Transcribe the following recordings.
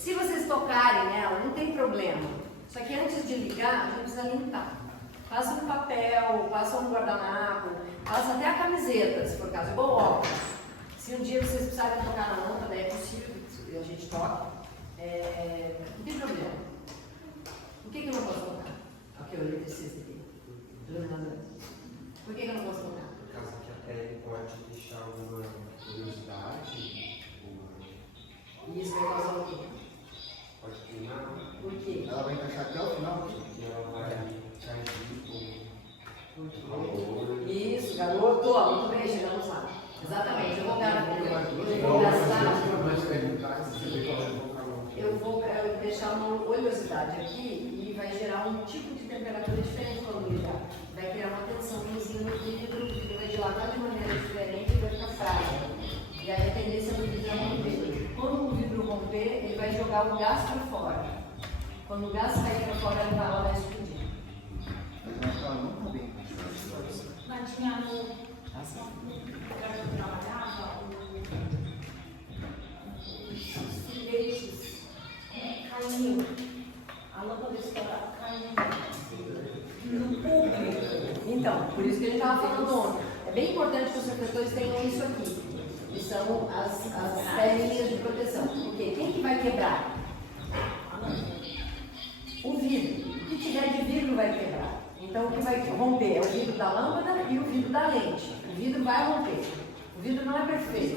Se vocês tocarem nela, não tem problema. Só que antes de ligar, a gente precisa limpar. Passa um papel, passa um guardanapo, passa até a camiseta, se for caso, igual óculos. Se um dia vocês precisarem tocar na lâmpada, é possível, a gente toca. Não tem problema. Por que eu não posso tocar? Aqui, o eletricista aqui. Iluminador. Por que eu não posso tocar? Por causa que a pele pode deixar alguma curiosidade. E isso vai causar o quê? Pode queimar. Por quê? Ela vai encaixar até o final. Porque ela vai cair com calor. Isso, garoto, muito bem, chegamos lá. Exatamente, eu vou deixar uma oleosidade aqui e vai gerar um tipo de temperatura diferente quando ligar. Vai criar uma tensãozinha no vidro, o vidro vai dilatar de maneira diferente e vai ficar frágil. E aí a tendência do vidro é romper. Quando o vidro romper, ele vai jogar o gás para fora. Quando o gás sair para fora, ela vai explodir. Mas ela não está bem. Mas tinha no lugar que eu trabalhava, os filetes caíam, a lâmpada estourava, caindo no público. Então, por isso que a gente estava falando ontem. É bem importante que os refletores tenham isso aqui, que são as telinhas de proteção. Porque quem que vai quebrar? O vidro. O que tiver de vidro vai quebrar. Então, o que vai romper é o vidro da lâmpada e o vidro da lente. O vidro vai romper. O vidro não é perfeito.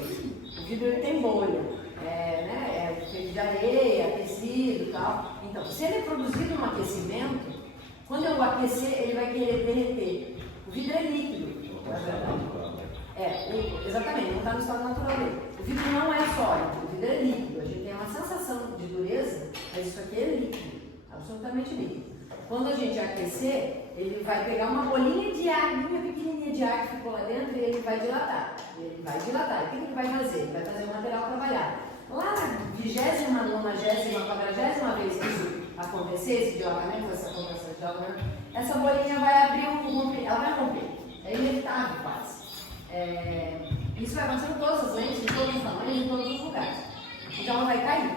O vidro ele tem bolha. É feito de areia, aquecido e tal. Então, se ele é produzido no aquecimento, quando eu aquecer, ele vai querer derreter. O vidro é líquido. Exatamente, não está no estado natural dele. O vidro não é sólido, o vidro é líquido. A gente tem uma sensação de dureza, mas isso aqui é líquido, absolutamente líquido. Quando a gente aquecer, ele vai pegar uma bolinha de aguinha pequenininha de ar que ficou lá dentro e ele vai dilatar. Ele vai dilatar. E o que ele vai fazer? Ele vai fazer o material trabalhar. Lá na 20ª, 90ª, 40ª vez que isso acontecer, esse dilatamento, essa conversão de dilatamento, essa bolinha vai abrir ela vai romper. É inevitável quase. Isso vai acontecer em todas as lentes, em todos os tamanhos, em todos os lugares. Então ela vai cair.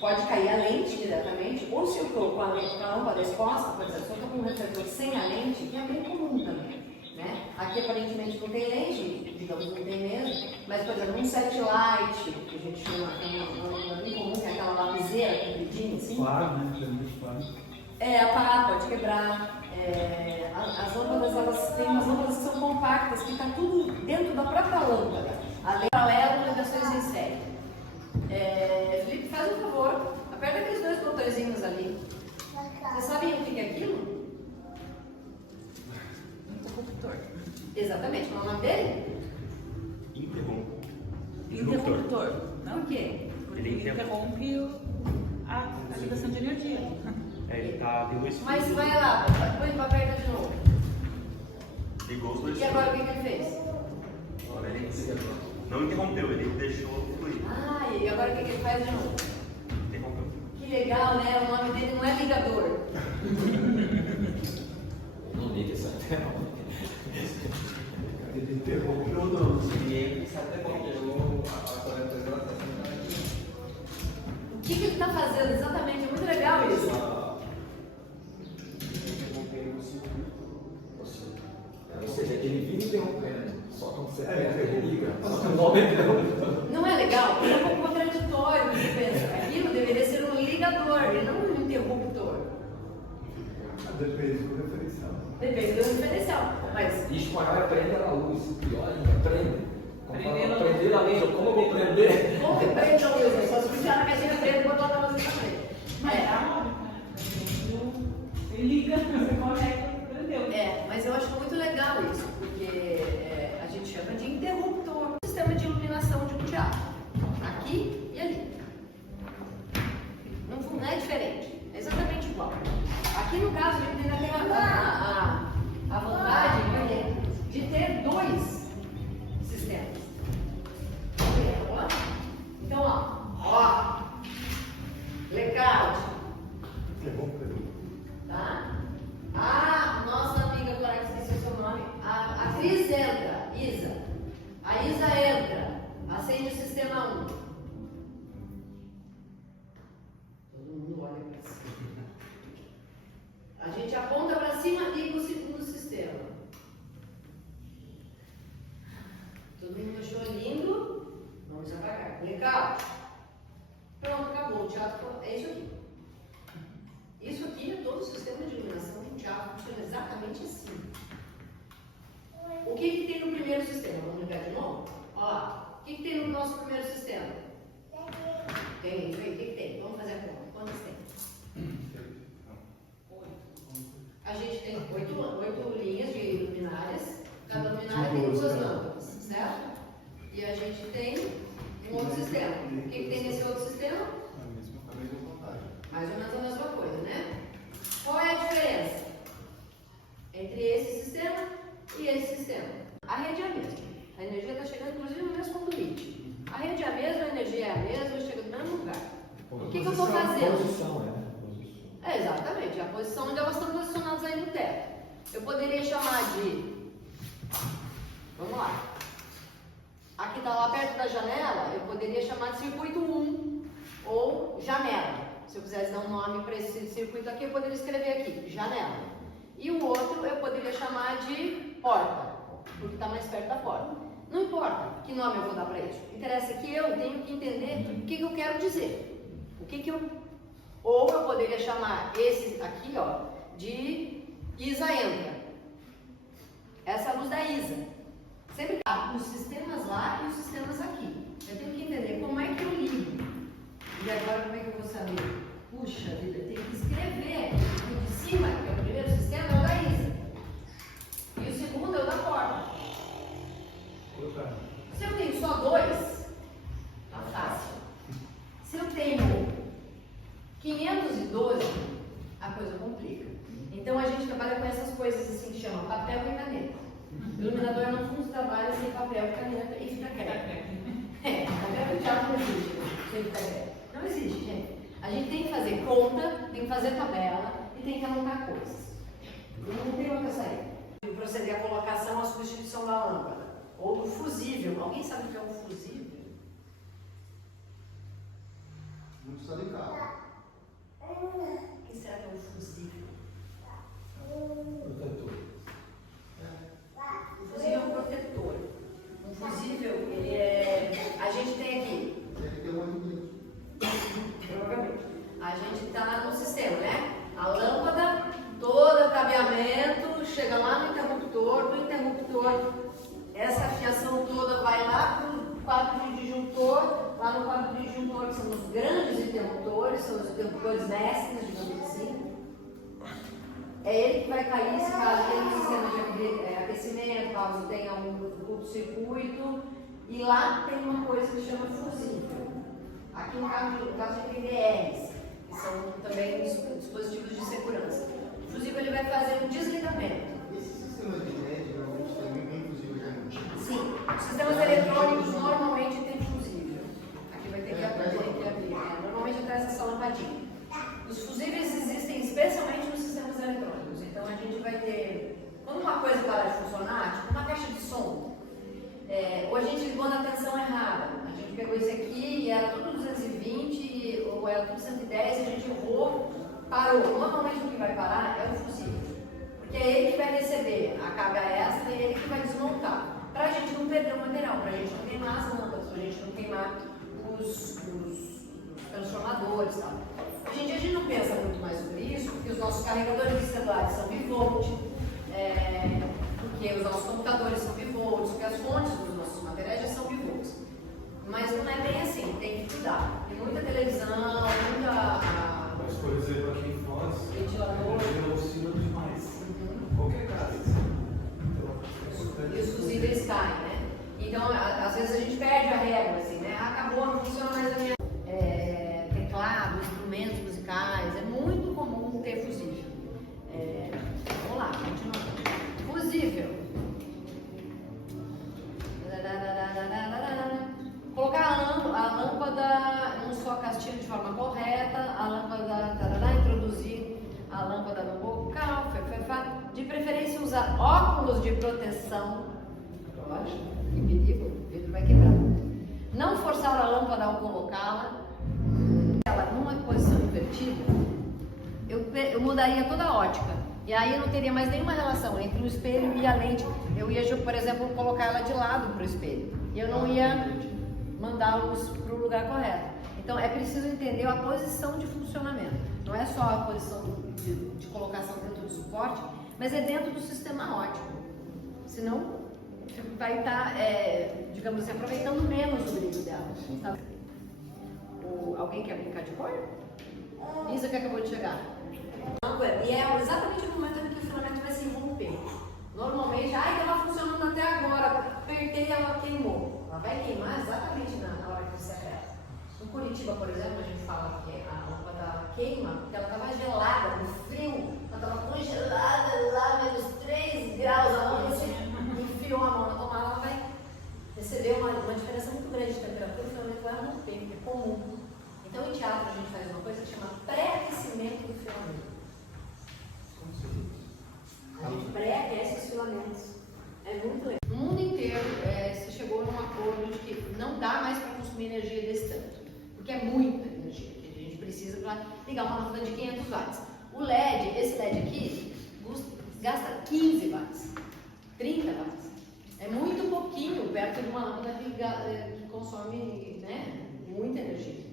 Pode cair a lente diretamente, ou se eu estou com a lâmpada exposta, por exemplo, se eu estou com um refletor sem a lente, que é bem comum também. Né? Aqui aparentemente não tem lente, digamos não tem mesmo, mas por exemplo, um set light, que a gente chama, é bem comum, que é aquela lapiseira compridinha assim. Claro, né? Apagar, pode quebrar. As lâmpadas, elas têm umas lâmpadas que são compactas, que está tudo dentro da própria lâmpada. Além paralelo, ligações em série. Felipe, faz um favor, aperta aqueles dois botõezinhos ali. Vocês sabem o que é aquilo? Interruptor. Exatamente, qual é o nome dele? Interruptor. Não? Por quê? Porque ele interrompe a ligação de energia. Ele tá, ligou isso. Mas vai lá, põe para aperta de novo. Ligou os dois. E agora o que ele fez? Não interrompeu, ele deixou fluir. E agora o que ele faz de novo? Interrompeu. Que legal, né? O nome dele não é ligador. Não liga essa tela. Ele interrompeu ou não? Ele até comprou a 42 horas. O que ele está fazendo exatamente? É muito legal isso. Ou seja, ele vive interrompendo, só quando você ele liga. Não é interrompendo. Não é legal? É um pouco contraditório, você pensa. Aquilo deveria ser um ligador e não um interruptor. Depende do referencial. Depende do diferencial. Mas Isso com a galera prende a luz, pior ainda, prende. Prender a luz, como eu vou prender? como que prende a luz? Só se puxar na caixinha preta e botar na luz na frente. Mas você liga, você conecta, entendeu? Mas eu acho muito legal isso, porque a gente chama de interruptor, um sistema de iluminação de um teatro, aqui e ali. Não é diferente, é exatamente igual. Aqui no caso a gente ainda tem a vantagem de ter dois sistemas. Então, ó, legal. gente aponta para cima e para o segundo sistema. Todo mundo achou lindo? Vamos apagar. Blackout. Pronto, acabou. O teatro é isso aqui. Isso aqui é todo o sistema de iluminação do teatro. Funciona exatamente assim. O que tem no primeiro sistema? Vamos ligar de novo? Olha lá. O que tem no nosso primeiro sistema? Tem isso aí. O que tem? Vamos fazer a conta. Quantos tem? A gente tem 8 linhas de luminárias. Cada luminária tem 2 lâmpadas, certo? E a gente tem um outro sistema. O que tem nesse outro sistema? A mesma vantagem. Mais ou menos a mesma coisa, né? Qual é a diferença entre esse sistema e esse sistema? A rede é a mesma. A energia está chegando, inclusive, no mesmo conduíte. A rede é a mesma, a energia é a mesma, chega no mesmo lugar. O que eu estou fazendo? Posição, né? Posição. É, exatamente, a posição onde elas estão posicionadas aí no teto. Eu poderia chamar de... Vamos lá. Aqui está lá perto da janela, eu poderia chamar de circuito 1 ou janela. Se eu quisesse dar um nome para esse circuito aqui, eu poderia escrever aqui, janela. E o outro eu poderia chamar de porta, porque está mais perto da porta. Não importa que nome eu vou dar para isso. Interessa que eu tenho que entender o que eu quero dizer. Ou eu poderia chamar esse aqui, ó, de ISA entra. Essa é a luz da ISA. Sempre tá os sistemas lá e os sistemas aqui. Eu tenho que entender como é que eu ligo. E agora como é que eu vou saber? Puxa vida, eu tenho que escrever. O de cima, que é o primeiro sistema, é o da ISA. E o segundo é o da porta. Se eu tenho só 2, tá fácil. Se eu tenho 512, a coisa complica. Então a gente trabalha com essas coisas assim que chamam papel e caneta. O iluminador não trabalha sem papel e caneta e fica quieto. Papel e teatro não existe, sem ficar quieto. Não existe, gente. A gente tem que fazer conta, tem que fazer tabela e tem que anotar coisas. Não tem outra saída. Proceder à colocação, à substituição da lâmpada. Ou do fusível. Alguém sabe o que é um fusível? Não precisa de carro. O que será que é um fusível? Protetor. Um fusível é um protetor. Um fusível, ele é... A gente tem aqui. Deve ter um limite. Provavelmente. A gente está no sistema, né? A lâmpada, todo o cabeamento, chega lá no interruptor, do interruptor, essa fiação toda vai lá para o quadro de disjuntor, lá no quadro de disjuntor, que são os grandes interruptores, são os interruptores mestres, digamos assim. É ele que vai cair se caso tenha um sistema de aquecimento, caso tenha um curto-circuito, e lá tem uma coisa que chama fusível. Aqui no caso tem DRs, que são também dispositivos de segurança. O fusível ele vai fazer um desligamento. Esse sistema de LED geralmente também vem fusível já. Sim, os sistemas eletrônicos normalmente têm fusível. Aqui vai ter que abrir. Normalmente traz essa lampadinha. Os fusíveis existem especialmente nos sistemas eletrônicos. Então a gente vai ter, quando uma coisa parar de funcionar, tipo uma caixa de som, ou a gente ligou na tensão errada. A gente pegou esse aqui e era tudo 220, ou era tudo 110, e a gente errou, parou. Normalmente o que vai parar é o fusível. Porque é ele que vai receber a carga extra e é ele que vai desmontar. Para a gente não perder o material, para a gente não queimar as lâmpadas, para a gente não queimar os transformadores e tal. Hoje em dia a gente não pensa muito mais sobre isso, porque os nossos carregadores de celulares são bivolt, porque os nossos computadores são bivolts, porque as fontes dos nossos materiais já são bivolts. Mas não é bem assim, tem que cuidar. Tem muita televisão, muita... Mas, por exemplo, aqui em Foz, Ventilador. ele oscila demais. Qualquer casa. E os fusíveis caem, né? Então, às vezes a gente perde a régua, assim, né? Acabou, não funciona mais a minha... teclado, instrumentos musicais, é muito comum ter fusível. Vamos lá, continuando. Fusível. Colocar a lâmpada num só castilho de forma correta, a lâmpada, introduzir a lâmpada no bocal, de preferência usar óculos de proteção, lógico, que perigo, o vidro vai quebrar. Não forçar a lâmpada ao colocá-la, ela numa posição invertida, eu mudaria toda a ótica. E aí não teria mais nenhuma relação entre o espelho e a lente. Eu ia, por exemplo, colocar ela de lado para o espelho. E eu não ia mandar a luz para o lugar correto. Então é preciso entender a posição de funcionamento. Não é só a posição de colocação dentro do suporte, mas é dentro do sistema óptico. Senão vai estar, digamos assim, aproveitando menos o brilho dela. Tá? Alguém quer brincar de cor? Isa que acabou de chegar. E é exatamente no momento em que o filamento vai se romper. Normalmente, ela funcionando até agora, apertei e ela queimou. Ela vai queimar exatamente na hora que você aperta. No Curitiba, por exemplo, a gente fala que a lâmpada queima porque ela estava gelada, no frio, ela estava congelada lá, menos 3 graus, a lâmpada você enfiou a mão na tomada, ela vai receber uma diferença muito grande de temperatura, o filamento vai romper, é comum. Então, em teatro, a gente faz uma coisa que chama pré-aquecimento do filamento. A gente pré-aquece os filamentos. É muito legal. No mundo inteiro, se chegou num acordo de que não dá mais para consumir energia desse tanto, porque é muita energia que a gente precisa para ligar uma lâmpada de 500 watts. O LED, esse LED aqui, gasta 15 watts, 30 watts. É muito pouquinho perto de uma lâmpada que consome, né, muita energia.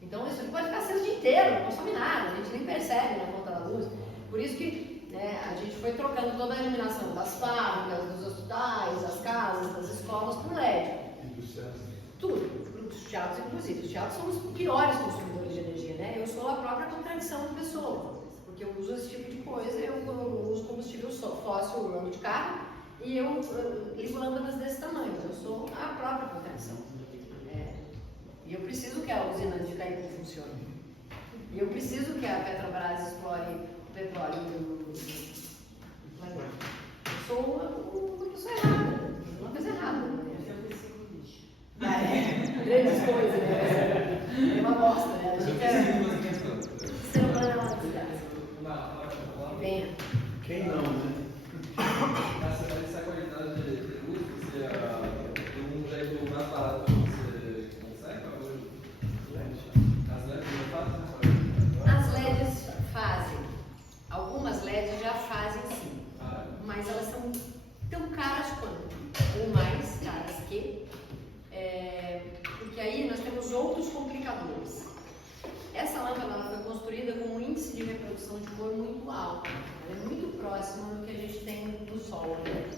Então isso pode ficar aceso o dia inteiro, não consome nada, a gente nem percebe na ponta da luz. Por isso que a gente foi trocando toda a iluminação das fábricas, dos hospitais, das casas, das escolas por LED. Tudo, os teatros inclusive. Os teatros são os piores consumidores de energia, né? Eu sou a própria contradição de pessoa, porque eu uso esse tipo de coisa, eu uso combustível fóssil, ando de carro, e eu ligo lâmpadas desse tamanho. Eu sou a própria contradição. E eu preciso que a usina de Itaipu funcione. E eu preciso que a Petrobras explore o petróleo do planeta. Eu sou errada. Uma coisa errada. Grandes coisas, né? É uma bosta, né? A gente ser humano é uma desgraça. Venha. Quem não, né? Essa qualidade de luz, você tem um jeito mais barato. As LEDs fazem, algumas LEDs já fazem sim, mas elas são tão caras quanto, ou mais caras que, porque aí nós temos outros complicadores. Essa lâmpada ela foi construída com um índice de reprodução de cor muito alto, ela é muito próxima do que a gente tem no Sol, né?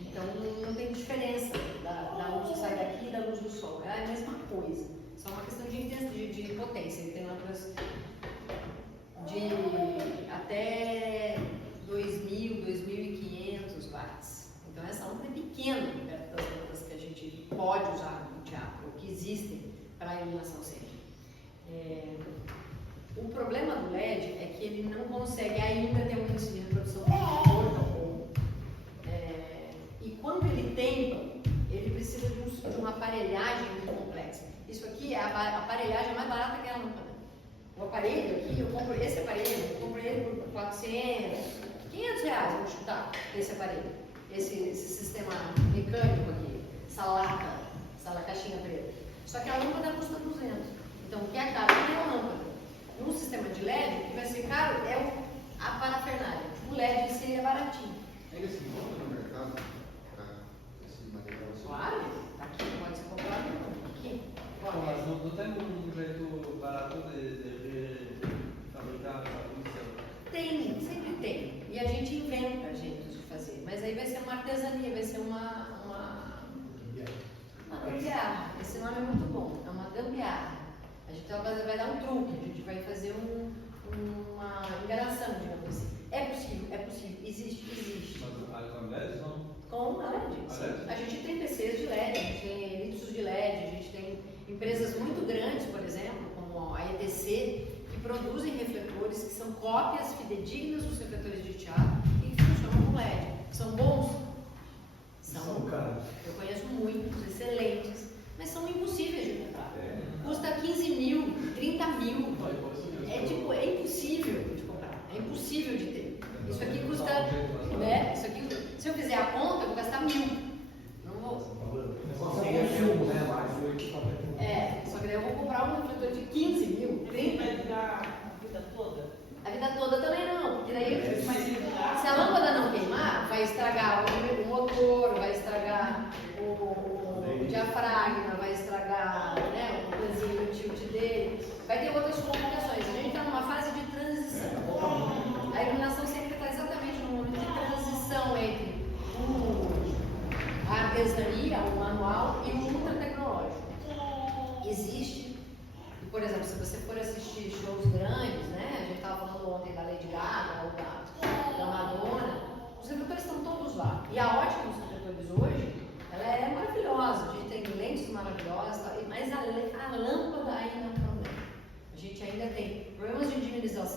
Então não tem diferença da luz que sai daqui e da luz do Sol, é a mesma coisa. Só uma questão de potência. Ele tem lâmpadas de até 2.000, 2.500 watts. Então essa lâmpada é pequena perto das lâmpadas que a gente pode usar no teatro, ou que existem para a iluminação cênica. O problema do LED é que ele não consegue ainda ter um índice de reprodução de cor tão bom. E quando ele tem, ele precisa de uma aparelhagem muito complexa. Isso aqui é a aparelhagem mais barata que é a lâmpada. O aparelho aqui, esse aparelho, eu compro ele por 400, 500 reais, vou chutar, esse aparelho. Esse sistema mecânico aqui, essa caixinha preta. Só que a lâmpada custa 200. Então o que é caro não é a lâmpada. No sistema de LED, o que vai ser caro é a parafernália. O LED em si é baratinho. Ainda se encontra no mercado para esse material? Claro, aqui pode ser comprado aqui. Mas não tem um jeito barato de fabricar essa luz? Tem, sempre tem. E a gente inventa jeitos de fazer. Mas aí vai ser uma artesania, vai ser uma gambiarra. Esse nome é muito bom, é uma gambiarra. A gente vai dar um truque, a gente vai fazer uma enganação, digamos assim. É possível, existe. Mas com LED não? Com LED. A gente tem PCs de LED, a gente tem litros de LED, a gente tem empresas muito grandes, por exemplo, como a ETC, que produzem refletores que são cópias fidedignas dos refletores de teatro e que funcionam com LED. São bons? São caros. Eu conheço muitos, excelentes, mas são impossíveis de comprar. Custa 15 mil, 30 mil. É impossível de comprar, é impossível de ter. Isso aqui custa, né? Isso aqui, se eu fizer a conta, eu vou gastar 1.000. Não vou. É filme, né? Só que daí eu vou comprar um refletor de 15 mil, 30. Vai durar a vida toda? A vida toda também não, porque daí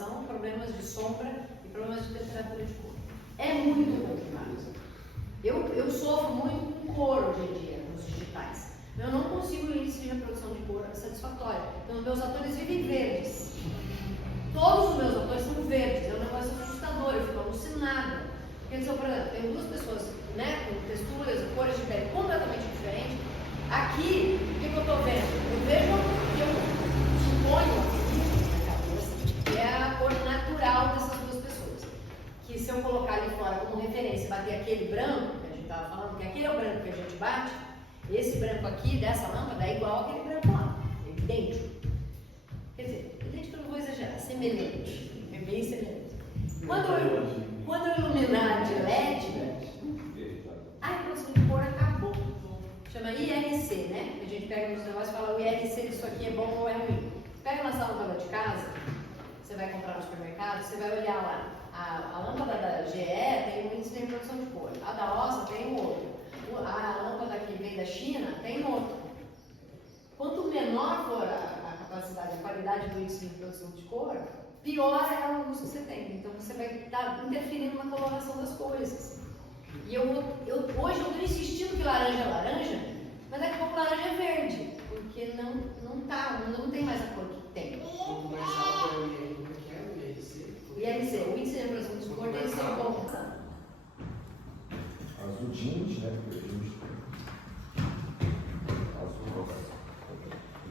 iluminação, problemas de sombra e problemas de temperatura de cor. É muito complicado. Eu sofro muito com cor hoje em dia nos digitais. Eu não consigo índice de reprodução de cor satisfatório. Então, meus atores vivem verdes. Todos os meus atores são verdes. É um negócio assustador, eu fico alucinada. Porque, por exemplo, tem duas pessoas, né, com texturas e cores de pele completamente diferentes. Aqui, o que eu estou vendo? Eu vejo o que eu suponho aqui na cabeça, que é a cor natural dessas duas pessoas. Que se eu colocar ali fora como referência e bater aquele branco, que a gente estava falando, que aquele é o branco que a gente bate, esse branco aqui, dessa lâmpada, é igual àquele branco lá. É idêntico. Quer dizer, idêntico eu não vou exagerar, semelhante. É bem semelhante. Quando eu iluminar de LED, a reprodução de cor acabou. Chama IRC, né? A gente pega nos negócios e fala o IRC disso aqui é bom ou é ruim. Pega uma lâmpada de casa, você vai comprar no supermercado, você vai olhar lá. A lâmpada da GE tem um índice de reprodução de cor. A da OSA tem um outro. A lâmpada que vem da China tem outro. Quanto menor for a capacidade, a qualidade do índice de reprodução de cor, pior é a luz que você tem. Então você vai estar interferindo na coloração das coisas. E hoje eu estou insistindo que laranja é laranja, mas daqui a pouco laranja é verde, porque não tem mais a cor que tem. O IRC, o índice de reprodução de cor tem que ser bom. Azul jeans, né? Porque jeans.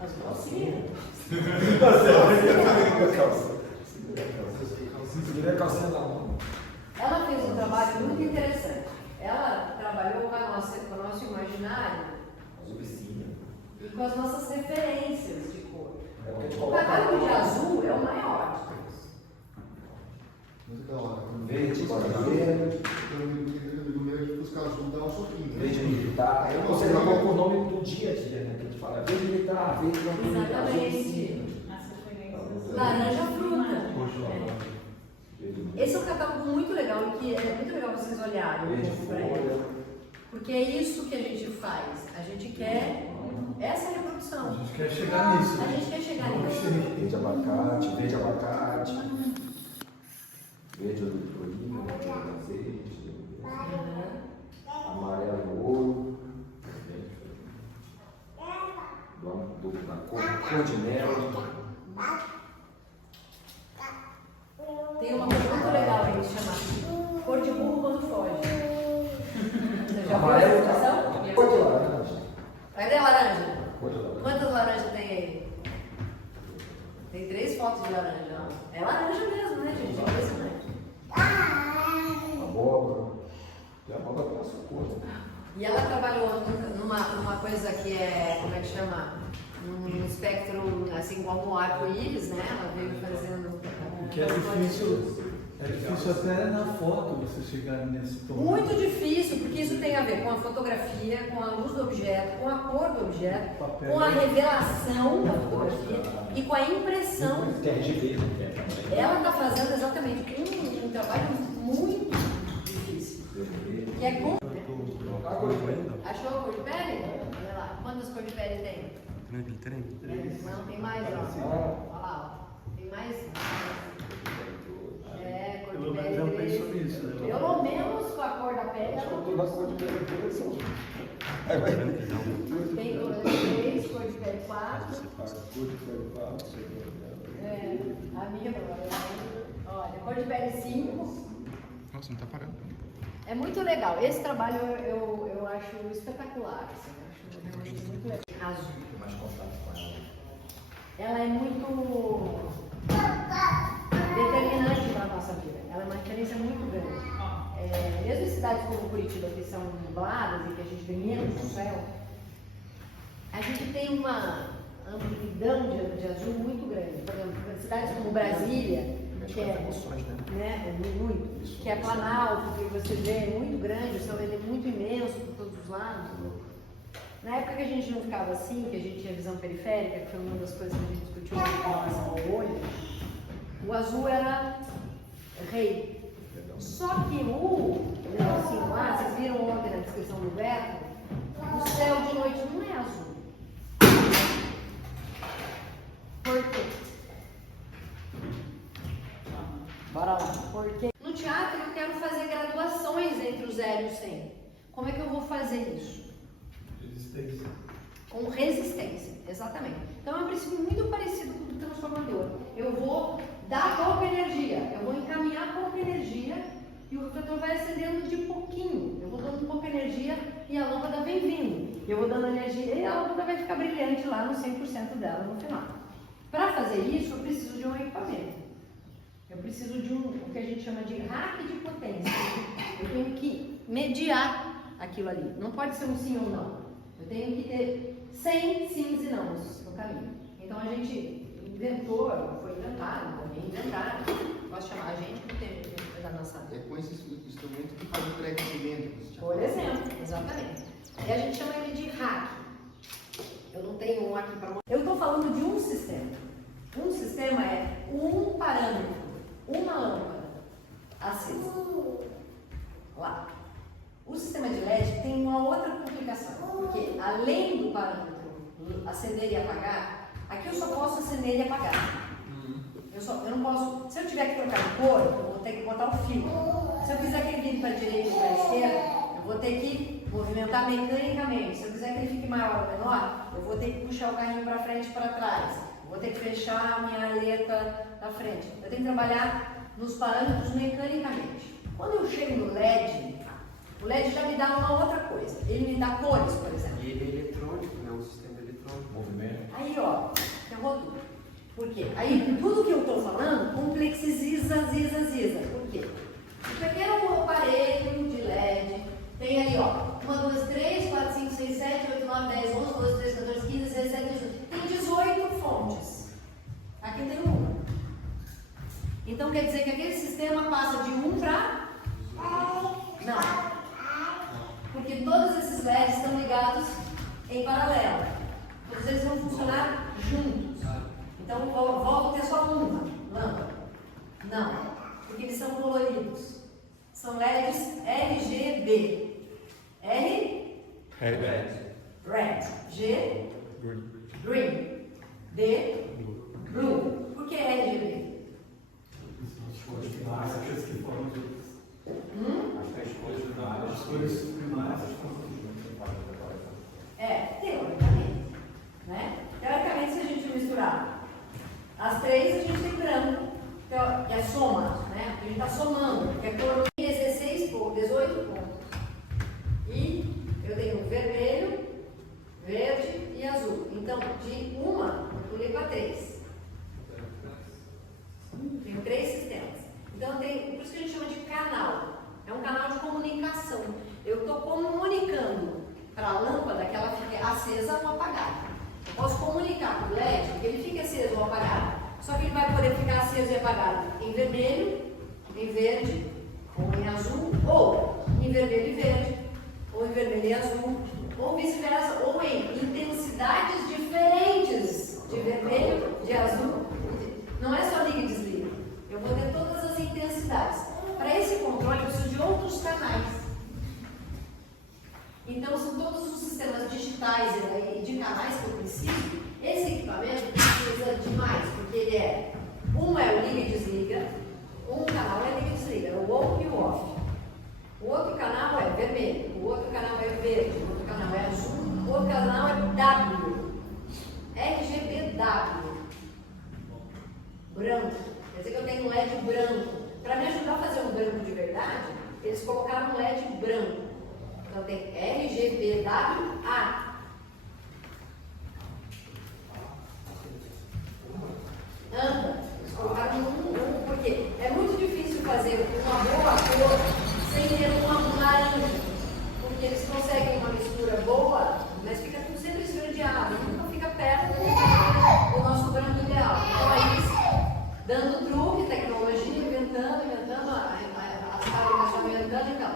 As calcinhas. Calcinha da mão. Ela fez um trabalho muito interessante. Ela trabalhou com o nosso imaginário Azul piscina. e com as nossas referências de cor. É porque a gente O coloca catálogo de azul é o maior de todos. Muito da hora. verde, verde, No meio de buscar azul, dá um soquinho. verde militar. Aí você coloca o nome do dia a dia, né? Que a gente fala verde militar, verde azul Exatamente. piscina. Essa foi bem. Laranja fruta. Verde Esse é um catálogo muito legal e que é muito legal vocês olharem um pouco para ele. Porque é isso que a gente faz. A gente quer essa reprodução. A gente quer chegar nisso. A gente quer chegar nisso. verde abacate, verde oliva, verde azeite, amarelo ouro, da cor de mel. Tem uma coisa muito legal aí que chama cor de burro quando foge. Você já viu essa expressão? Cor de laranja. Cadê a laranja? Cor de laranja. Quantas laranjas tem aí? Tem 3 fotos de laranja. Ó. É laranja mesmo, né, gente? É impressionante. Abóbora. E a abóbora tem a sua cor. E ela trabalhou numa coisa que é, como é que chama? Um espectro, assim, como o arco-íris, né? Ela veio fazendo... Porque é difícil até na foto você chegar nesse ponto. Muito difícil, porque isso tem a ver com a fotografia, com a luz do objeto, com a cor do objeto, Papel. com a revelação da fotografia e com a impressão. Tem RGB, né? Ela está fazendo exatamente um trabalho muito difícil. Que é com... Achou a cor de pele? Olha lá, quantas cores de pele tem? Não, tem mais, ó. Olha lá, ó. Tem mais. É, cor de Pelo pele. menos eu penso nisso, né? Pelo menos com a cor da pele. Acho que eu tô na cor de pele toda são. Tem cor de 3, cor de pele 4. Cor de pele 4, É, a minha provavelmente. Olha, cor de pele 5. Nossa, não tá parando. É muito legal. Esse trabalho eu acho espetacular. Assim, eu acho realmente muito legal. Azul. mais contato com ela. Ela é muito determinante para a nossa vida. Ela é uma referência muito grande. Mesmo em cidades como Curitiba, que são nubladas e que a gente vê menos no céu, a gente tem uma amplidão de azul muito grande. Por exemplo, cidades como Brasília, que é, né, muito, que é Planalto, que você vê é muito grande, o céu é muito imenso por todos os lados. Na época que a gente não ficava assim, que a gente tinha visão periférica, que foi uma das coisas que a gente discutiu com relação ao olho, o azul era rei. Só que o negocinho lá, vocês viram ontem na descrição do Beto, o céu de noite não é azul. Por quê? Bora lá. Porque no teatro eu quero fazer graduações entre o 0 e o 100. Como é que eu vou fazer isso? Resistência. Com resistência, exatamente. Então é um princípio muito parecido com o transformador. Eu vou dar pouca energia, eu vou encaminhar pouca energia e o refletor vai acendendo de pouquinho. Eu vou dando pouca energia e a lâmpada vem vindo. Eu vou dando energia e a lâmpada vai ficar brilhante lá no 100% dela no final. Para fazer isso, eu preciso de um equipamento. Eu preciso de o que a gente chama de rack de potência. Eu tenho que mediar aquilo ali. Não pode ser um sim ou não. Eu tenho que ter 100 sims e nãos no caminho. Então a gente inventou, foi inventado, alguém inventaram. Posso chamar a gente que tem da nossa. É com esse instrumento que faz o pré-aquecimento. Por exemplo, exatamente. E a gente chama ele de hack. Eu não tenho um aqui para mostrar. Eu estou falando de um sistema. Um sistema é um parâmetro, uma lâmpada acesa. Lá. O sistema de LED tem uma outra complicação, porque além do parâmetro acender e apagar, aqui eu só posso acender e apagar. Eu não posso, se eu tiver que trocar de cor, eu vou ter que botar o fio. Se eu quiser que ele vire para a direita ou para a esquerda, eu vou ter que movimentar mecanicamente. Se eu quiser que ele fique maior ou menor, eu vou ter que puxar o carrinho para frente e para trás. Eu vou ter que fechar a minha aleta da frente. Eu tenho que trabalhar nos parâmetros mecanicamente. Quando eu chego no LED, o LED já me dá uma outra coisa. Ele me dá cores, por exemplo. E ele é eletrônico, né? Um sistema eletrônico. Movimento. Aí, ó, ferrou tudo. Por quê? Aí, tudo que eu estou falando complexiza. Por quê? Um pequeno aparelho de LED tem aí, ó, 1, 2, 3, 4, 5, 6, 7, 8, 9, 10, 11, 12, 13, 14, 15, 16, 17, 18. Tem 18 fontes. Aqui tem uma. Então, quer dizer que aquele sistema passa de 1 para... Não. Porque todos esses LEDs estão ligados em paralelo. Todos eles vão funcionar juntos. Então, volto a ter só uma lâmpada. Não, porque eles são coloridos. São LEDs RGB. Red. G, green. D, blue. Por que RGB? As que foram as cores primárias. Teoricamente. Né? Teoricamente, se a gente misturar as três, a gente tem branco, que é soma, né? A gente está somando, que é cor 16 pontos, 18 pontos. E eu tenho vermelho, verde e azul. Então, de uma, eu pulei para 3. Tenho 3 sistemas. Então, por isso que a gente chama de canal. É um canal de comunicação. Eu estou comunicando para a lâmpada que ela fique acesa ou apagada. Eu posso comunicar para o LED que ele fique aceso ou apagado. Só que ele vai poder ficar aceso e apagado em vermelho, em verde, ou em azul, ou em vermelho e verde, ou em vermelho e azul, ou vice-versa, ou em intensidades diferentes de vermelho, de azul. Não é só liga e desliga. Eu vou ter todas as intensidades. Para esse controle, eu preciso de outros canais. Então, são todos os sistemas digitais e de canais que eu preciso. Esse equipamento precisa de mais, porque ele é o liga e desliga, um canal é liga e desliga, é o on e o off. O outro canal é vermelho, o outro canal é verde, o outro canal é azul, o outro canal é W, RGBW, branco. Quer dizer que eu tenho um LED branco. Para me ajudar a fazer um branco de verdade, eles colocaram um LED branco. Então tem RGBWA. Anda. Eles colocaram porque é muito difícil fazer uma boa cor sem ter uma laranja. Porque eles conseguem uma mistura boa, mas fica tudo sempre esverdeado. Nunca fica perto do nosso branco ideal. Então é isso. Dando truque, tecnologia, inventando, as fábricas estão inventando, então.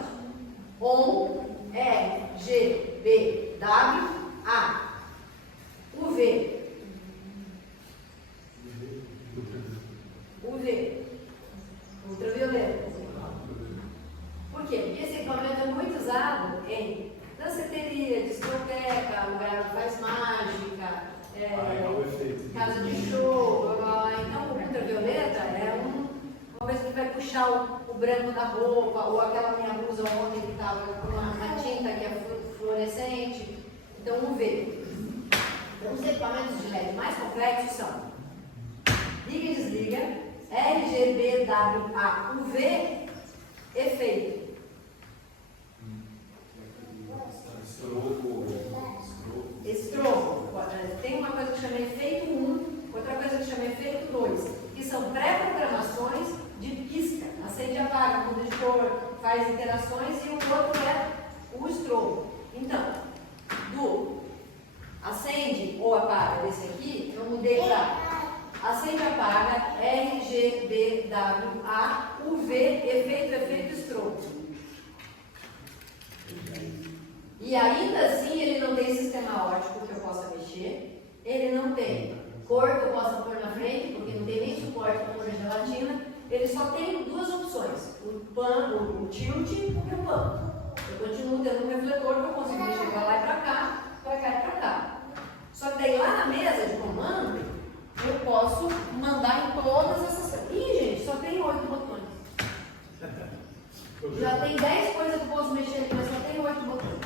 On, R, G, B, W, A. UV. Ultravioleta. Por quê? Porque esse equipamento é muito usado em danceteria, discoteca, lugar que faz mágica, casa de show, blá, blá, blá. Então o ultravioleta deixar o branco da roupa, ou aquela minha blusa ontem que estava com uma tinta que é fluorescente. Então, UV. Então, os equipamentos de LED mais complexos são liga e desliga, RGB, WA, UV, efeito. Estrobo. Tem uma coisa que chama efeito 1, outra coisa que chama efeito 2, que são pré-programações de pisca. Acende e apaga, muda de cor, faz interações, e o outro é o estrobo. Então, do acende ou apaga desse aqui, eu mudei para acende e apaga, RGBWA, UV, efeito, estrobo. E ainda assim ele não tem sistema óptico que eu possa mexer, ele não tem cor que eu possa pôr na frente, porque não tem nem suporte para pôr gelatina, ele só tem duas opções, o pano, o tilt e o pano. Eu continuo tendo um refletor que eu consigo mexer para lá e para cá, para cá e para cá. Só que daí lá na mesa de comando, eu posso mandar em todas essas coisas. Ih, gente, só tem 8 botões. Já tem 10 coisas que eu posso mexer aqui, mas só tem 8 botões.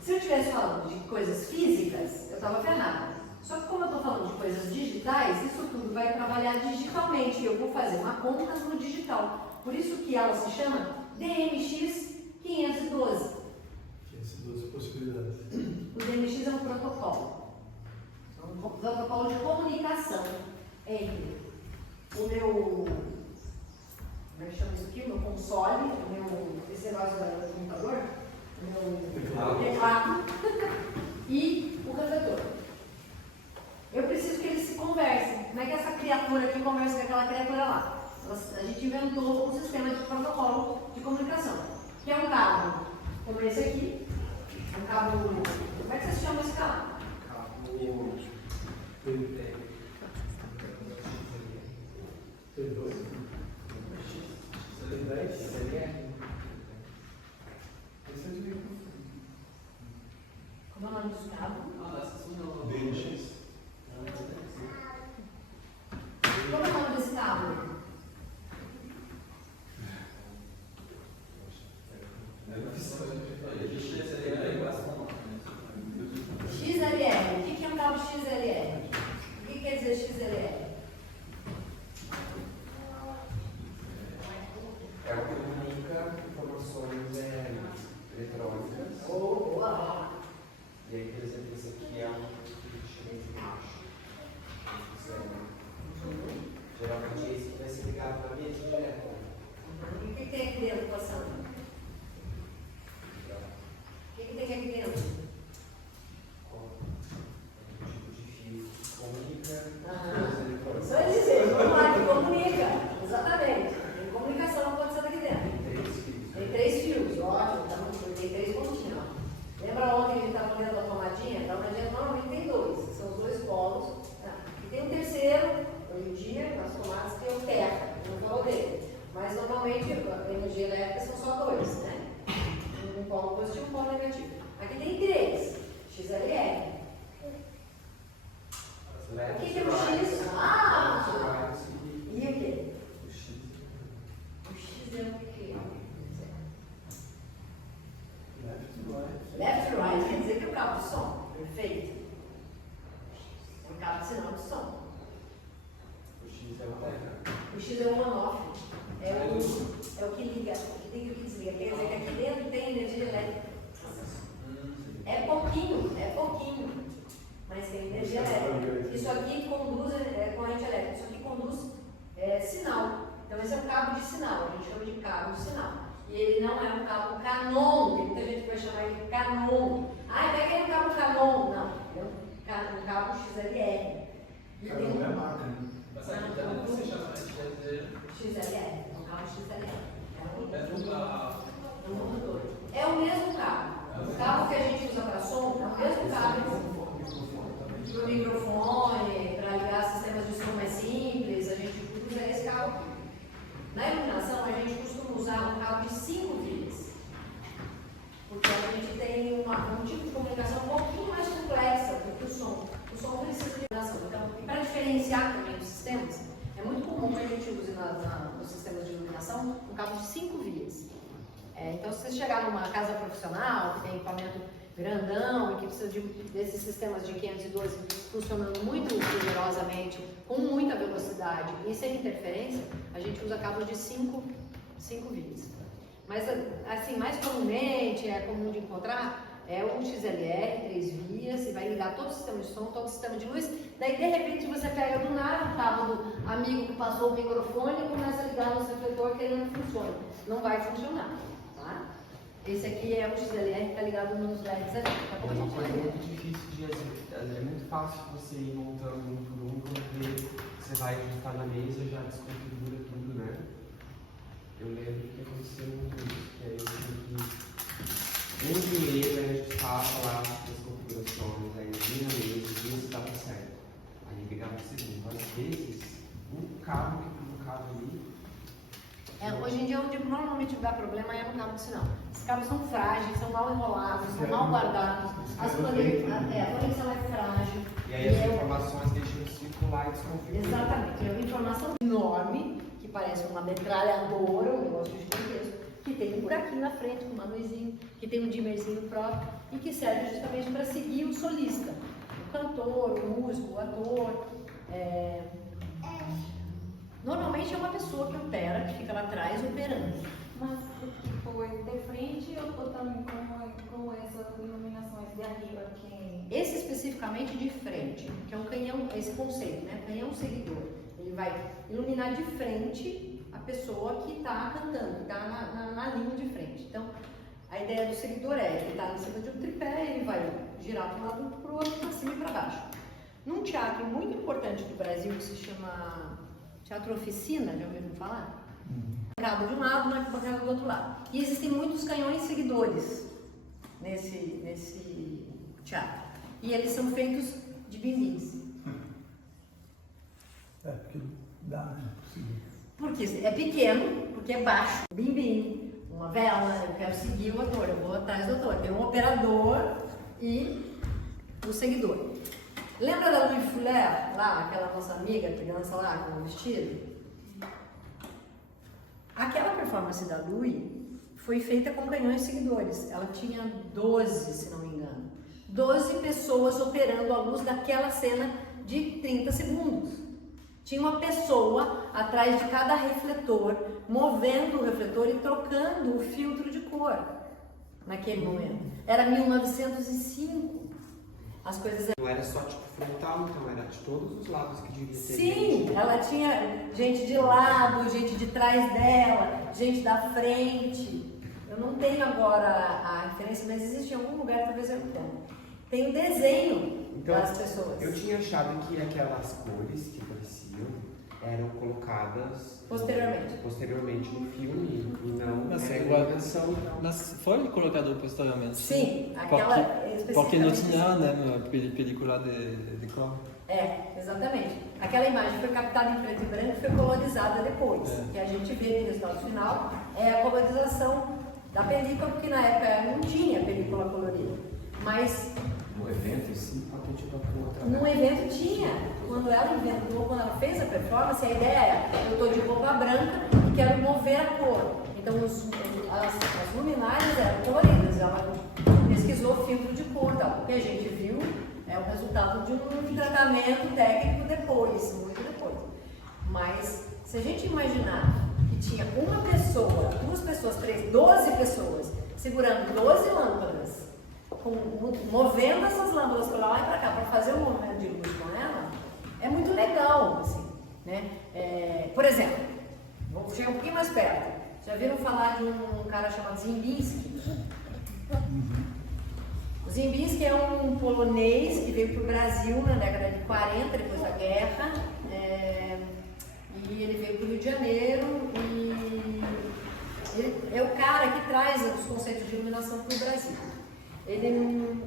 Se eu estivesse falando de coisas físicas, eu estava ferrada. Só que como eu estou falando de coisas digitais, isso tudo vai trabalhar digitalmente. Eu vou fazer uma conta no digital. Por isso que ela se chama DMX 512. 512 possibilidades. O DMX é um protocolo. É um protocolo de comunicação entre o meu, como é que chama isso aqui? O meu console, o meu, esse negócio do computador, o meu teclado e o refletor. Eu preciso que eles se conversem. Como é que essa criatura aqui conversa com aquela criatura lá? A gente inventou um sistema de protocolo de comunicação, que é um cabo como esse aqui. Um cabo. Como é que vocês chamam esse cabo? Como é o nome desse cabo? DMX. Como é o nome desse cabo? XLR. O que é um cabo XLR? O que quer dizer XLR? É o que comunica informações eletrônicas. Boa! E aí, por exemplo, esse aqui é um que de baixo. Geralmente é esse que vai ser ligado para a mesa direto. E o que tem aqui dentro passando? O que tem aqui dentro? Um tipo de fio que comunica Aham. os eletrônicos. Só dizer, vamos lá, que comunica. Exatamente. Tem comunicação acontecendo aqui dentro. Tem 3 fios, ótimo, tá muito, tem 3 pontinhos. Ó. Lembra ontem que a gente estava falando da tomadinha? A tomadinha normalmente tem 2, que são os 2 polos. Tá? E tem um terceiro, hoje em dia, nas tomadas, que é o terra, não falou dele. Mas normalmente a energia elétrica são só 2, né? Um polo positivo e um polo negativo. Aqui tem 3, XLR. O que é o X? Ah! E o quê? O X é o quê? Left to right quer dizer que é o cabo de som. Perfeito. É um cabo de sinal de som. O X é o terra. O X é o on-off. É o que liga, o que liga e o que desliga. Quer dizer que aqui dentro tem energia elétrica. É pouquinho. Mas tem energia elétrica. Isso aqui conduz corrente elétrica. Isso aqui conduz sinal. Então esse é um cabo de sinal. A gente chama de cabo de sinal. E ele não é um cabo Canon. Tem muita gente que vai chamar ele de Canon. Ah, pega aí um cabo Canon. Não, é um cabo XLR. E Cada tem um é marca, né? Mas aqui também não se chama de XLR, é um cabo XLR. é Um condutor. É o mesmo cabo. O cabo que a gente usa para som é o mesmo cabo para o microfone, para ligar sistemas de som mais simples. A gente usa esse cabo aqui. Na iluminação, a gente costuma usar um cabo de 5 vias. Porque a gente tem um tipo de comunicação um pouquinho mais complexa do que o som. O som precisa de iluminação. Então, e para diferenciar também os sistemas, é muito nos sistemas de iluminação um cabo de 5 vias. Então, se você chegar numa casa profissional, que tem equipamento grandão e que precisa desses sistemas de 512 funcionando muito poderosamente, com muita velocidade e sem interferência, a gente usa cabos de 5 vias. Mas, assim, mais comumente, é comum de encontrar, é o XLR, 3 vias, e vai ligar todo o sistema de som, todo o sistema de luz. Daí, de repente, você pega do nada o cabo do amigo que passou o microfone e começa a ligar no refletor que ele não funciona. Não vai funcionar, tá? Esse aqui é o XLR que está ligado nos LEDs ali. Daqui a pouco a gente vai ver. muito difícil de é muito fácil você ir montando um por um, porque você vai estar na mesa e já desconfigura tudo, né? Eu lembro que aconteceu muito isso, que aí eu tinha que primeiro a gente passa lá as configurações, aí vinha na mesa, via se estava certo. Aí pegava o segundo. Às vezes, um cabo que tem um cabo ali. Hoje em dia, onde normalmente dá problema é no cabo de sinal. Os cabos são frágeis, são mal enrolados, são mal guardados, a conexão é frágil. E aí as informações deixam de circular e desconfigurar. Exatamente, é uma informação enorme, que parece uma metralhadora, um negócio gigantesco, que tem um buraquinho na frente, com um manuizinho, que tem um dimmerzinho próprio, e que serve justamente para seguir o solista, o cantor, o músico, o ator. Normalmente é uma pessoa que opera, que fica lá atrás operando. Mas foi de frente ou também com essas iluminações de arriba? Esse especificamente de frente, que é um canhão, esse conceito, né? Canhão seguidor. Ele vai iluminar de frente a pessoa que está cantando, que está na linha de frente. Então, a ideia do seguidor é ele está em cima de um tripé, ele vai girar para um lado para o outro, para cima e para baixo. Num teatro muito importante do Brasil, que se chama Teatro Oficina, já ouviram falar? Cabo de um lado, uma bancada do outro lado. E existem muitos canhões seguidores nesse teatro. E eles são feitos de bimbins. Porque dá, né? Porque é pequeno, porque é baixo. Bimbim, uma vela, eu quero seguir o ator, eu vou atrás do ator. Tem um operador e o seguidor. Lembra da Louis Fuller, lá, aquela nossa amiga que dança lá com o vestido? Aquela performance da Louis foi feita com canhões seguidores. Ela tinha 12, se não me engano. 12 pessoas operando a luz daquela cena de 30 segundos. Tinha uma pessoa atrás de cada refletor, movendo o refletor e trocando o filtro de cor naquele momento. Era 1905. As coisas... Não era só tipo frontal, então era de todos os lados que devia ter. Sim, ela tinha gente de lado, gente de trás dela, gente da frente. Eu não tenho agora a referência, mas existe em algum lugar, talvez eu tenha. Tem o desenho das pessoas. Eu tinha achado que aquelas cores que apareciam eram colocadas posteriormente no filme e não Mas era igual, iluminação. mas foi colocado posteriormente? Sim, aquela porque não especificamente. tinha, né, película de cor. Exatamente. Aquela imagem foi captada em preto e branco e foi colorizada depois. O que a gente vê no resultado final é a colorização da película, porque na época não tinha película colorida. Mas No evento, sim, patenteou com outra. no evento tinha. Quando ela inventou, quando ela fez a performance, a ideia era: eu estou de roupa branca e quero mover a cor. Então as luminárias eram coloridas. Ela pesquisou filtro de cor e tal. O que a gente viu é o resultado de um tratamento técnico depois, muito depois. Mas se a gente imaginar que tinha uma pessoa, 2 pessoas, 3, 12 pessoas segurando 12 lâmpadas, movendo essas lâmpadas para lá e para cá para fazer um movimento de luz com ela, é muito legal, assim, né? Por exemplo, vou chegar um pouquinho mais perto. Já viram falar de um cara chamado Ziembinski? O Ziembinski é um polonês que veio para o Brasil na década de 40, depois da guerra, e ele veio para o Rio de Janeiro e ele é o cara que traz os conceitos de iluminação para o Brasil. Ele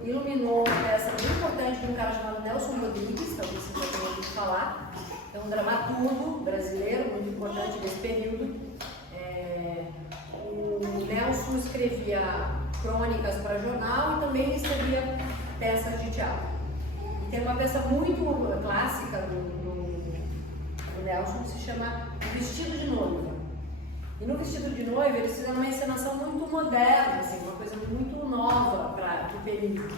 iluminou uma peça muito importante de um cara chamado Nelson Rodrigues, talvez você já tenha ouvido falar. É um dramaturgo brasileiro muito importante desse período. O Nelson escrevia crônicas para jornal e também escrevia peças de teatro. E tem uma peça muito clássica do Nelson, que se chama Vestido de Noiva. E no Vestido de Noiva eles fizeram uma encenação muito moderna, assim, uma coisa muito nova para o período.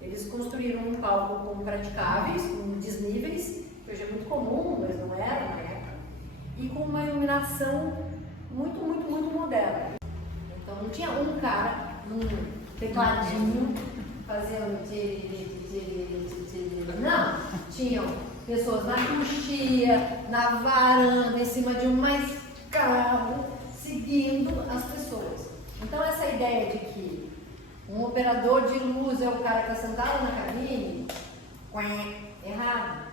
Eles construíram um palco com praticáveis, com desníveis, que hoje é muito comum, mas não era na época, e com uma iluminação muito moderna. Então não tinha um cara num tecladinho fazendo não, tinham pessoas na coxia, na varanda, em cima de um carro, seguindo as pessoas. Então essa ideia de que um operador de luz é o cara que está sentado na cabine, errado.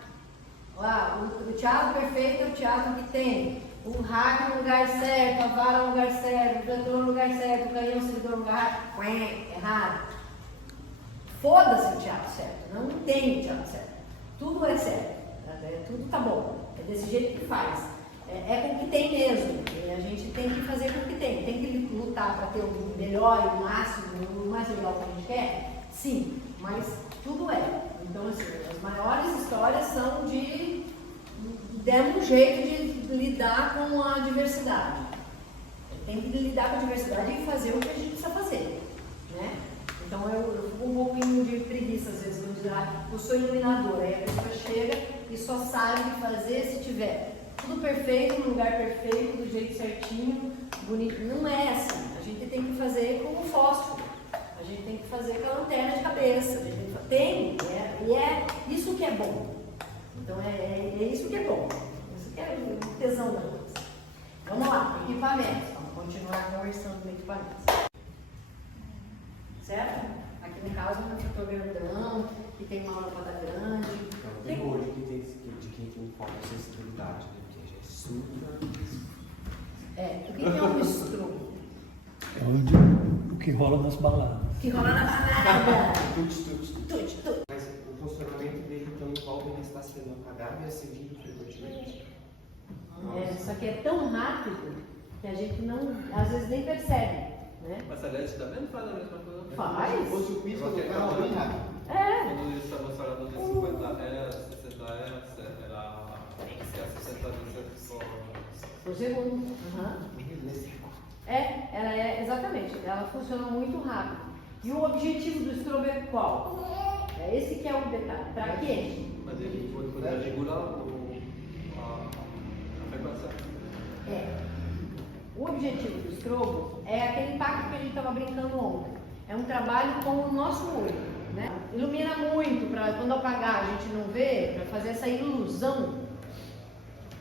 Lá, o teatro perfeito é o teatro que tem o rádio no lugar certo, a vara no lugar certo, o projetor no lugar certo, o canhão seguidor no lugar errado. Foda-se o teatro certo, não tem o teatro certo. Tudo é certo, tudo tá bom, é desse jeito que faz. É com o que tem mesmo, e a gente tem que fazer com o que tem que lutar para ter o melhor e o máximo, o mais legal que a gente quer, sim, mas tudo é. Então, assim, as maiores histórias são de demos um jeito de lidar com a diversidade. Tem que lidar com a diversidade e fazer o que a gente precisa fazer, né? Então eu fico um pouquinho de preguiça às vezes, quando dizer, eu sou iluminadora, aí a pessoa chega e só sabe fazer se tiver tudo perfeito, no lugar perfeito, do jeito certinho, bonito. Não é assim. A gente tem que fazer com o fósforo, a gente tem que fazer com a lanterna de cabeça, e é isso que é bom. Então é isso que é bom, isso que é o tesão da coisa. Vamos lá, equipamentos, vamos continuar conversando com equipamentos. Certo? Aqui no caso, um projetor grandão, que tem uma lâmpada grande. Então, tem hoje de quem tem foco de sensibilidade, né? Que já é super. O que é um estrobo? É o que rola nas baladas. Que rola na balada. Tut. Mas o funcionamento dele, então, envolve ele estar sendo apagado e acendido frequentemente. Só que é tão rápido que a gente não, às vezes nem percebe, né? Mas a LED também faz a mesma coisa? Faz. Se fosse o pisco do carro, bem rápido. Quando eles estavam falando de 50 Hz, 60 Hz, era 60 Hz Por segundo. Ela é, exatamente, ela funciona muito rápido. E o objetivo do strobo é qual? É esse que é o detalhe. Para quê? Mas ele pode regular a frequência? O objetivo do strobo é aquele impacto que a gente estava brincando ontem. É um trabalho com o nosso olho, né? Ilumina muito para quando apagar a gente não vê, para fazer essa ilusão.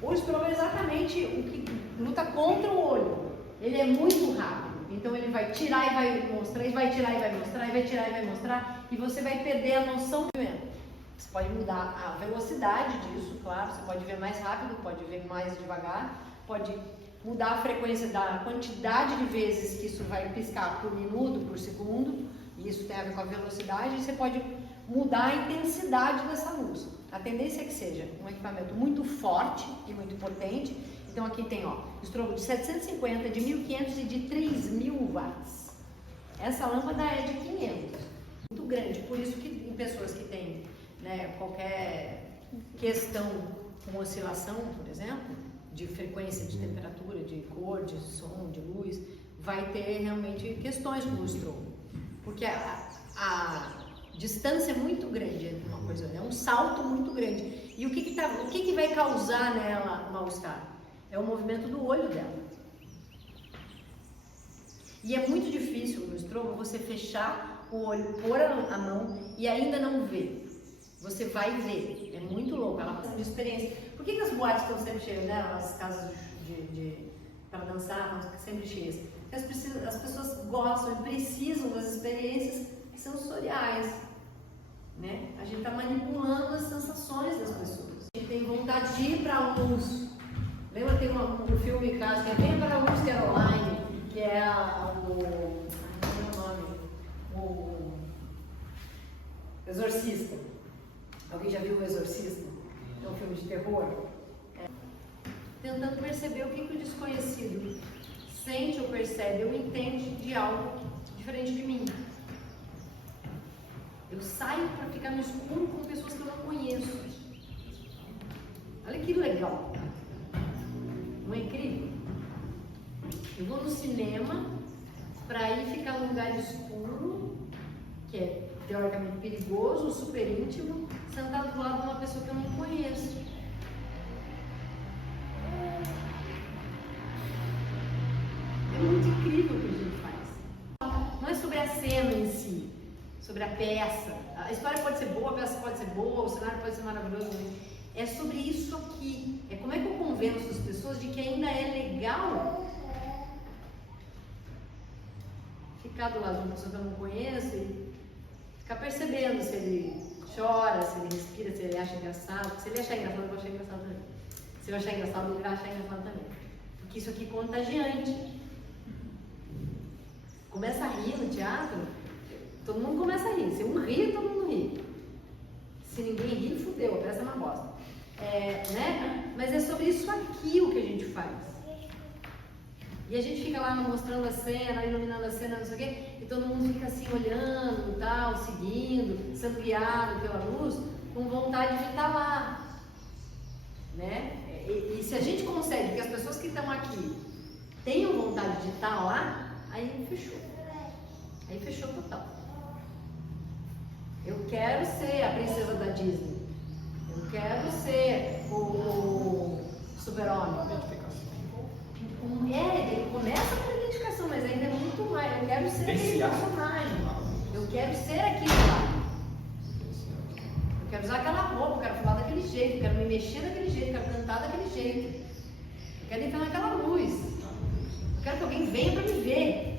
O strobo é exatamente o que luta contra o olho. Ele é muito rápido, então ele vai tirar e vai mostrar, e vai tirar e vai mostrar, e vai tirar e vai mostrar, e você vai perder a noção do movimento. Você pode mudar a velocidade disso, claro, você pode ver mais rápido, pode ver mais devagar, pode mudar a frequência da quantidade de vezes que isso vai piscar por minuto, por segundo, e isso tem a ver com a velocidade, e você pode mudar a intensidade dessa luz. A tendência é que seja um equipamento muito forte e muito potente. Então aqui tem estrobo de 750, de 1500 e de 3000 watts. Essa lâmpada é de 500, muito grande. Por isso que em pessoas que têm qualquer questão com oscilação, por exemplo, de frequência, de temperatura, de cor, de som, de luz, vai ter realmente questões com o strobo. Porque a distância é muito grande entre uma coisa, é um salto muito grande. E o que vai causar nela mal-estar? É o movimento do olho dela. E é muito difícil no strobo você fechar o olho, pôr a mão e ainda não ver. Você vai ver. É muito louco, ela precisa de experiência. Por que as boates estão sempre cheias, né? As casas para dançar estão sempre cheias? Porque as pessoas gostam e precisam das experiências sensoriais, né? A gente está manipulando as sensações das pessoas. A gente tem vontade de ir para a luz. Lembra, tem um filme em casa que é bem para a luz, Caroline, que é o Exorcista. Alguém já viu o Exorcista? É um filme de terror. Tentando perceber o que o desconhecido sente ou percebe ou entende de algo diferente de mim. Eu saio para ficar no escuro com pessoas que eu não conheço. Olha que legal. Eu vou no cinema para ir ficar num lugar escuro, que é teoricamente perigoso, super íntimo, sentado do lado de uma pessoa que eu não conheço. É muito incrível o que a gente faz. Não é sobre a cena em si, sobre a peça. A história pode ser boa, a peça pode ser boa, o cenário pode ser maravilhoso. É sobre isso aqui. É como é que eu convenço as pessoas de que ainda é legal ficar do lado de uma pessoa que eu não conheço e ficar percebendo se ele chora, se ele respira, se ele acha engraçado. Se ele achar engraçado, eu vou achar engraçado também. Se eu achar engraçado, ele vai achar engraçado também. Porque isso aqui é contagiante. Começa a rir no teatro, todo mundo começa a rir. Se um ri, todo mundo ri. Se ninguém ri, fudeu, a peça é uma bosta. Né? Mas é sobre isso aqui o que a gente faz. E a gente fica lá mostrando a cena, iluminando a cena, não sei o quê, e todo mundo fica assim olhando, tal, seguindo, sendo guiado pela luz, com vontade de estar lá. Né? E se a gente consegue que as pessoas que estão aqui tenham vontade de estar lá, aí fechou. Aí fechou total. Eu quero ser a princesa da Disney. Eu quero ser o super-homem. Ele começa com a identificação, mas ainda é muito mais. Eu quero ser aquele personagem. Eu quero ser aquilo lá. Eu quero usar aquela roupa, eu quero falar daquele jeito, eu quero me mexer daquele jeito, eu quero cantar daquele jeito. Eu quero entrar naquela luz. Eu quero que alguém venha para me ver.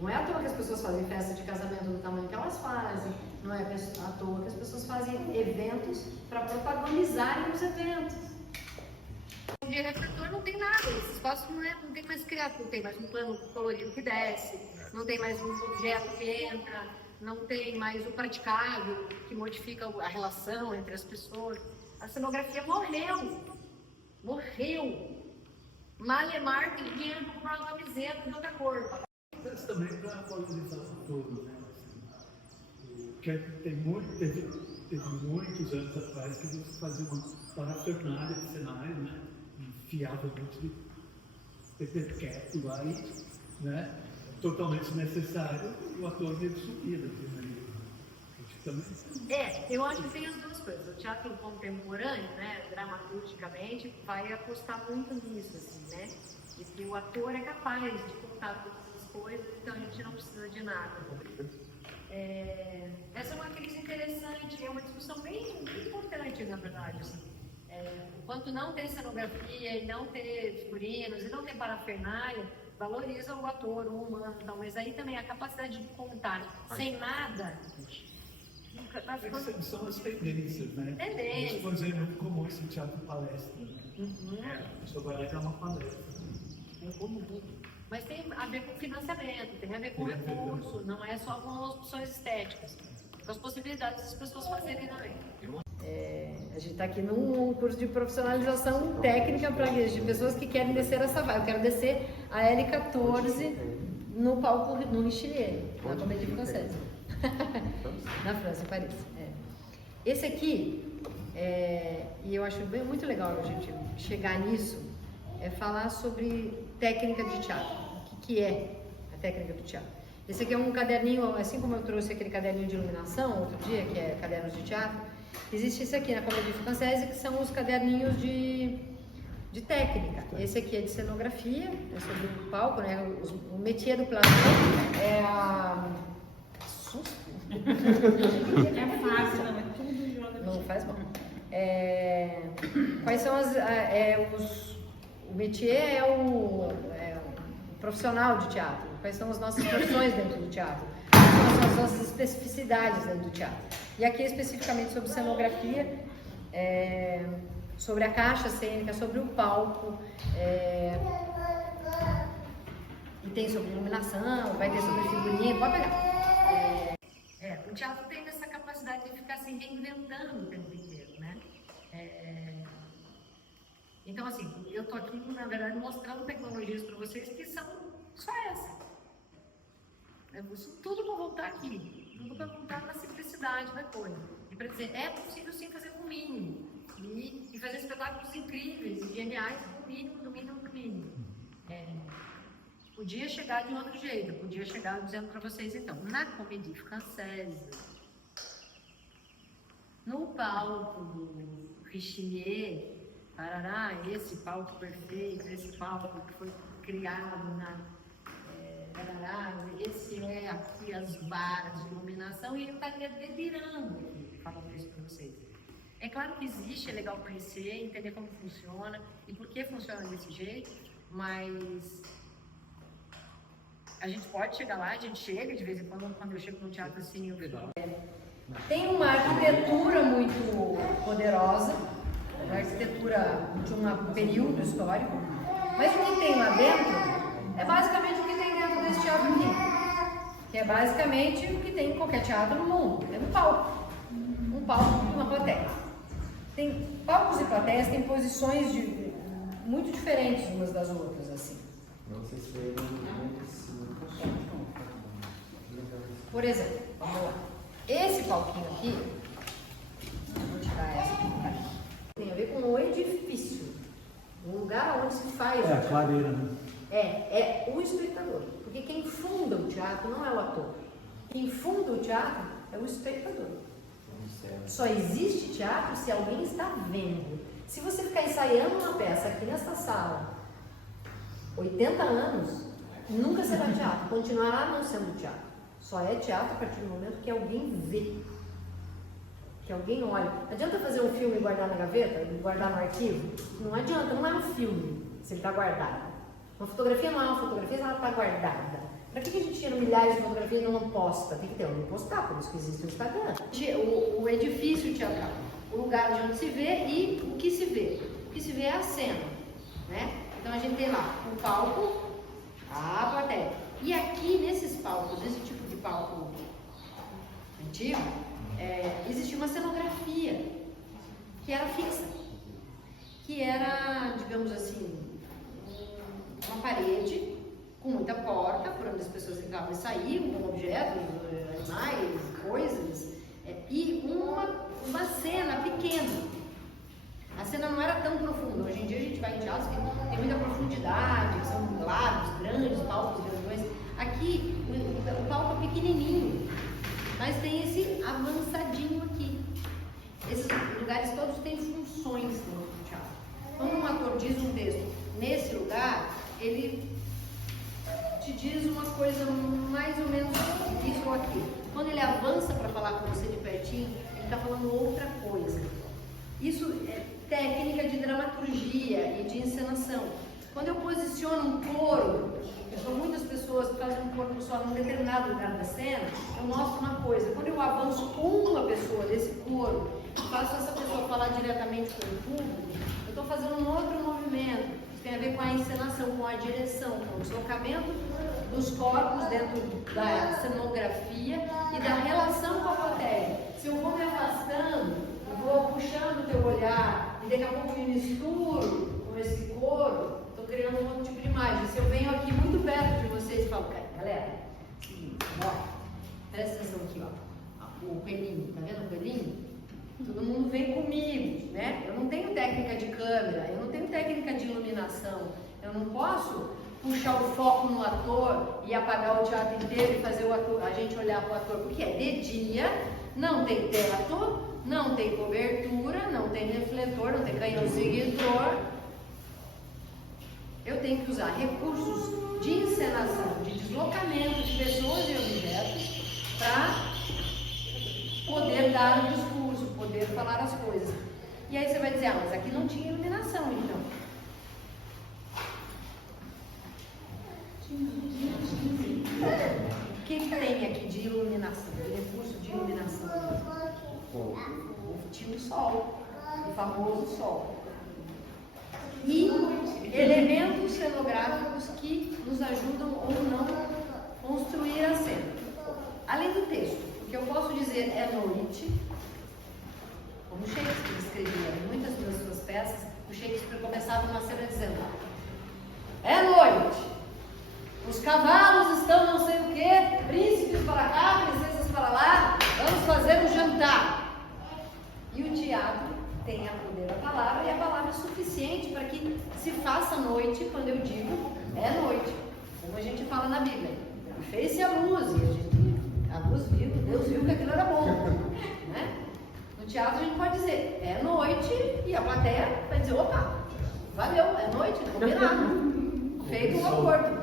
Não é à toa que as pessoas fazem festa de casamento do tamanho que elas fazem. Não é à toa que as pessoas fazem eventos para protagonizarem os eventos. De refletor não tem nada, esse espaço não tem mais criado, não tem mais um plano colorido que desce, não tem mais um objeto que entra, não tem mais o praticável que modifica a relação entre as pessoas. A cenografia morreu. Malemar tem dinheiro para comprar uma camiseta de outra cor. Mas também para valorizar o todo, né? Porque teve muitos anos atrás que você fazia uma parafernália de cenário, né? Enfiava um monte de pepequete lá e, né? Totalmente desnecessário, o ator veio subir daquilo aí. Eu acho que tem as duas coisas. O teatro contemporâneo, né, dramaturgicamente, vai apostar muito nisso, assim, né? E que o ator é capaz de contar todas as coisas, então a gente não precisa de nada. Essa é uma crise interessante, é uma discussão bem importante, na verdade. Assim. O quanto não ter cenografia, e não ter figurinos, e não ter parafernália, valoriza o ator, o humano, então, mas aí também a capacidade de contar sem nada. São as tendências, né? Isso, por exemplo, é muito comum esse teatro palestra, né? A pessoa vai lá e dá uma palestra. É comum. Mas tem a ver com financiamento, tem a ver com recurso, não é só com as opções estéticas, com as possibilidades das pessoas fazerem também. A gente está aqui num curso de profissionalização técnica para de pessoas que querem descer essa vaga. Eu quero descer a L14 no palco no Richelieu, na Comédie Française. Na França, em Paris. Esse aqui, e eu acho muito legal a gente chegar nisso, é falar sobre técnica de teatro. O que é a técnica do teatro? Esse aqui é um caderninho, assim como eu trouxe aquele caderninho de iluminação outro dia, que é cadernos de teatro, existe esse aqui na Comédie Française, que são os caderninhos de técnica. Esse aqui é de cenografia, é sobre o palco, né? O métier do platô é a... É fácil, não é tudo joga. Não faz mal. Quais são o métier é o profissional de teatro. Quais são as nossas profissões dentro do teatro? Quais são as nossas especificidades dentro do teatro? E aqui especificamente sobre cenografia, sobre a caixa cênica, sobre o palco, e tem sobre iluminação, vai ter sobre figurino, pode pegar. O teatro tem essa capacidade de ficar se reinventando o tempo inteiro, né? Então, assim, eu tô aqui, na verdade, mostrando tecnologias para vocês que são só essa. Isso tudo para voltar aqui, tudo para voltar na simplicidade da coisa. E para dizer, é possível sim fazer com o mínimo. E fazer espetáculos incríveis e geniais com o mínimo, do mínimo, do mínimo. Podia chegar de outro jeito, podia chegar dizendo para vocês, então, na Comédie Française, no palco do Richelieu, parará, esse palco perfeito, esse palco que foi criado parará, esse é aqui as barras de iluminação, e ele estaria delirando aqui, falando isso para vocês. É claro que existe, é legal conhecer, entender como funciona e por que funciona desse jeito, mas a gente pode chegar lá, a gente chega de vez em quando eu chego no teatro assim, tem uma arquitetura muito poderosa, uma arquitetura de um período histórico, mas o que tem lá dentro é basicamente o que tem dentro desse teatro aqui, que é basicamente o que tem em qualquer teatro no mundo, é um palco e uma plateia. Tem palcos e plateias têm posições muito diferentes umas das outras, assim. Não sei se foi muito Por exemplo, vamos lá. Esse palquinho aqui, vou tirar essa aqui, tem a ver com o edifício, o lugar onde se faz o É, a teatro. clareira, né? É o espectador, porque quem funda o teatro não é o ator. Quem funda o teatro é o espectador. Só existe teatro se alguém está vendo. Se você ficar ensaiando uma peça aqui nessa sala 80 anos, nunca será teatro, continuará não sendo teatro. Só é teatro a partir do momento que alguém vê, que alguém olha. Não adianta fazer um filme e guardar na gaveta, guardar no arquivo? Não adianta, não é um filme se ele está guardado. Uma fotografia não é uma fotografia, ela está guardada. Para que a gente tira milhares de fotografias e não posta? Tem que ter onde postar, por isso que existe o Instagram. O edifício teatral, o lugar de onde se vê e o que se vê. O que se vê é a cena, né? Então a gente tem lá o palco, a plateia. E aqui, nesses palcos, nesse tipo de palco antigo, existia uma cenografia que era fixa, que era, digamos assim, uma parede com muita porta, por onde as pessoas entravam e saíam, com objetos, animais, coisas, e uma cena pequena. A cena não era tão profunda. Hoje em dia a gente vai em teatros que tem muita profundidade, que são largos, grandes, palcos grandões. Aqui o palco é pequenininho, mas tem esse avançadinho aqui. Esses lugares todos têm funções dentro do teatro. Quando um ator diz um texto nesse lugar, ele te diz uma coisa mais ou menos isso ou aquilo. Quando ele avança para falar com você de pertinho, ele está falando outra coisa. Isso é técnica de dramaturgia e de encenação. Quando eu posiciono um coro, muitas pessoas fazem um corpo só num determinado lugar da cena, eu mostro uma coisa. Quando eu avanço uma pessoa desse coro, faço essa pessoa falar diretamente com o público, eu estou fazendo um outro movimento. Isso tem a ver com a encenação, com a direção, com o deslocamento dos corpos dentro da cenografia e da relação com a plateia. Se eu vou me afastando, eu vou puxando o teu olhar e daqui a pouco me misturo com esse coro, estou criando um outro tipo de imagem. Se eu venho aqui muito perto de vocês e falo, galera, presta atenção aqui, ó, o coelhinho, tá vendo o coelhinho? Todo mundo vem comigo, né? Eu não tenho técnica de câmera, eu não tenho técnica de iluminação, eu não posso puxar o foco no ator e apagar o teatro inteiro e fazer a gente olhar para o ator, porque é de dia, não tem teto, não tem cobertura, não tem refletor, não tem canhão seguidor. Eu tenho que usar recursos de encenação, de deslocamento de pessoas e objetos para poder dar o discurso, poder falar as coisas. E aí você vai dizer, mas aqui não tinha iluminação, então. O que tem aqui de iluminação, de recurso de iluminação? Tinha o sol, o famoso sol. E elementos cenográficos que nos ajudam ou não a construir a cena. Além do texto, o que eu posso dizer é noite, como Shakespeare escrevia em muitas das suas peças. O Shakespeare começava uma cena dizendo: é noite, os cavalos estão não sei o que, príncipes para cá, princesas para lá, vamos fazer um jantar. E o teatro tem a poder da palavra, e a palavra é suficiente para que se faça noite quando eu digo é noite. Como a gente fala na Bíblia, fez-se a luz, e a luz viu, Deus viu que aquilo era bom. Né? No teatro a gente pode dizer, é noite, e a plateia vai dizer, opa, valeu, é noite, combinado, feito um acordo.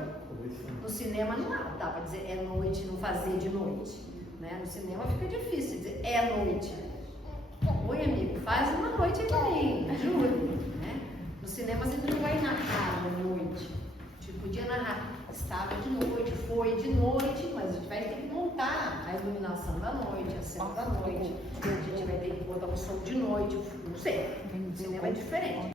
No cinema não dá para dizer é noite, não fazer de noite. Né? No cinema fica difícil dizer é noite. Oi, amigo, faz uma noite aí pra mim, ajuda. Né? No cinema você não vai narrar a noite. A gente podia narrar, estava de noite, foi de noite, mas a gente vai ter que montar a iluminação da noite, a cena da noite. A gente vai ter que botar o som de noite, não sei. No cinema é diferente.